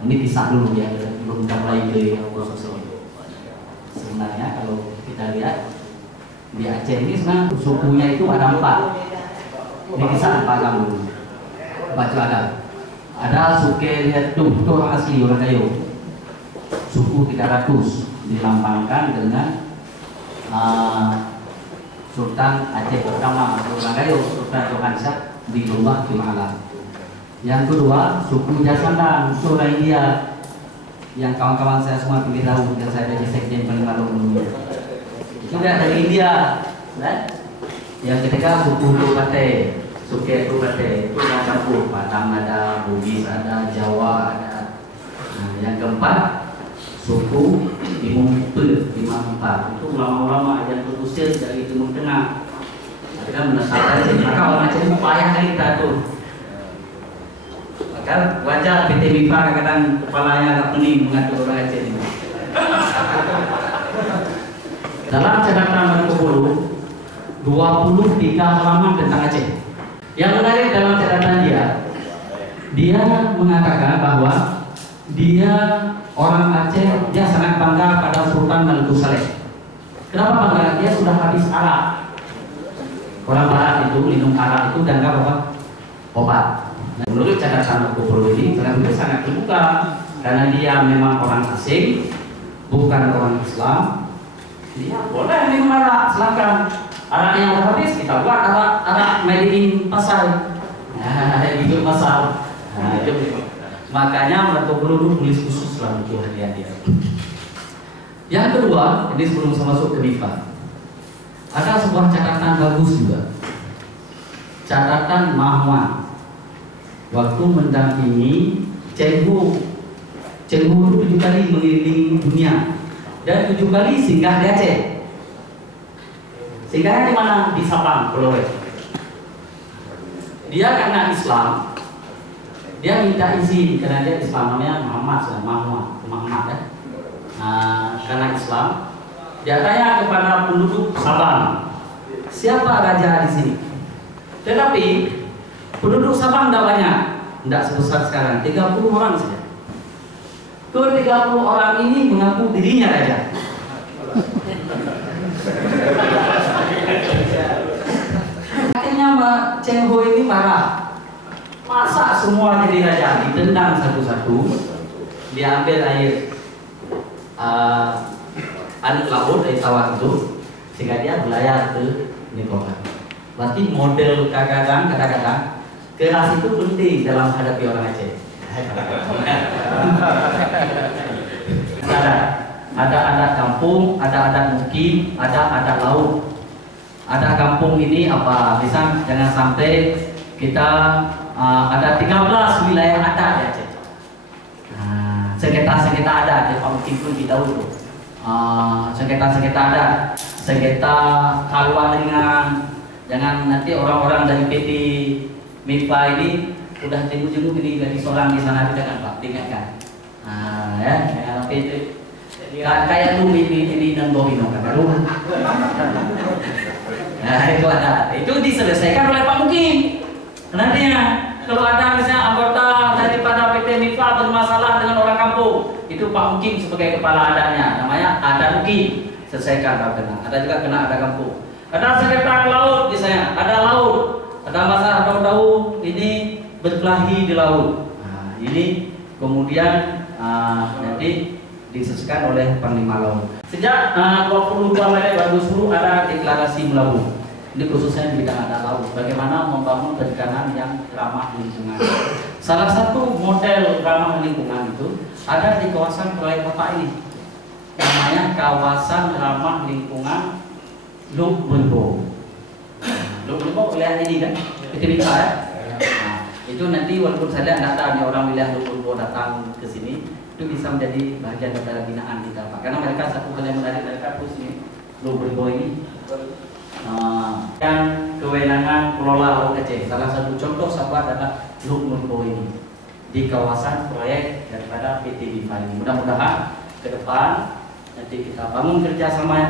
Ini pisah dulu ya, belum kita mulai ke sosok. Sebenarnya kalau kita lihat di Aceh ini sebenarnya sukunya itu ada 4. Ini kisah paham dulu. Baca ada suku lihat tuh orang asli orang Gayo. Suku 300 dilambangkan dengan Sultan Aceh pertama orang Gayo, Sultan Johansyah di Lubak Timala. Yang kedua suku Jasandang, orang India, yang kawan-kawan saya semua pilih tahu, yang saya jadi sekjen paling malu dulu. Itu dari India, kan? Yang ketiga suku Lubate, itu yang campur, Padang ada, Bugis ada, Jawa ada. Nah, yang keempat suku Imam Empat, itu ulama-ulama yang terusir dari Timur Tengah. Kita menetapkan maka orang Aceh itu payah kali kita tuh. Maka wajar PT MIPA kadang-kadang kepalanya agak pening mengatur orang Aceh ini. Dalam catatan Marco Polo 23 halaman tentang Aceh. Yang menarik dalam catatan dia mengatakan bahwa dia orang Aceh, dia sangat bangga pada Sultan Maluku Saleh. Kenapa bangga? Dia sudah habis arak. Orang Barat itu minum arak itu dianggap apa? Obat. Nah, menurut catatan Marco Polo ini, karena dia sangat terbuka, karena dia memang orang asing, bukan orang Islam. Dia boleh minum arak, silakan. Arak yang udah habis kita buat arak made in pasar. Nah, itu pasar. Nah, itu. Makanya Marco Polo tulis khusus lah untuk hadiah dia. Yang kedua, ini sebelum saya masuk ke MIPA, ada sebuah catatan bagus juga. Catatan Mahwan waktu mendampingi Cheng Ho. Cheng Ho itu 7 kali mengelilingi dunia dan 7 kali singgah di Aceh. Singgahnya di mana? Di Sabang, Pulau Wes. Dia karena Islam, dia minta izin karena dia Islam, namanya Muhammad ya. Nah, karena Islam, dia tanya kepada penduduk Sabang, siapa raja di sini? Tetapi penduduk Sabang tidak banyak, tidak sebesar sekarang, 30 orang saja. Ke-30 orang ini mengaku dirinya raja. Akhirnya Cheng Ho ini marah. Masa semua jadi raja? Ditendang satu-satu, diambil air air laut dari sawah itu, sehingga dia berlayar ke Nicobar. Berarti model kadang-kadang keras itu penting dalam menghadapi orang Aceh. Ada adat kampung, ada adat mukim, ada adat laut. Ada kampung ini apa? Bisa jangan sampai kita ada 13 wilayah adat di Aceh. Sengketa adat, ya Pak Mukim pun kita tahu tuh. Sengketa adat, sengketa kaluan ringan. Jangan nanti orang-orang dari PT MIPA ini udah jenguk-jenguk ini dari seorang di sana kita kan Pak, diingatkan. Ya, jangan PT kayak lu ini dan domino kan baru. Nah itu ada, itu diselesaikan oleh Pak Mukim. Nantinya kalau ada misalnya anggota daripada PT MIPA bermasalah dengan orang kampung, itu Pak Mukim sebagai kepala adatnya, namanya adat Mukim, selesaikan kalau kena. Ada juga kena ada kampung. Ada sengketa laut misalnya, ada laut, ada masalah tahu ini berkelahi di laut. Nah, ini kemudian nanti diselesaikan oleh Panglima Laut. Sejak 22 Maret 2010 ada deklarasi Melabu. Ini khususnya di bidang adat laut. Bagaimana membangun perikanan yang ramah lingkungan. Salah satu model ramah lingkungan itu ada di kawasan Pulau Kota ini. Namanya kawasan ramah lingkungan Luk Benbo. Luk Benbo wilayah ini kan? Itu bisa ya? Nah, itu nanti walaupun saya tidak tahu orang wilayah Luk Benbo datang ke sini, itu bisa menjadi bagian daripada binaan kita Pak. Karena mereka satu hal yang menarik dari kampus ini, Luk Benbo ini. Yang kewenangan kelola Laut Aceh. Salah satu contoh sahabat adalah Luk Benbo ini di kawasan proyek daripada PT MIPA ini. Mudah-mudahan ke depan nanti kita bangun kerjasama yang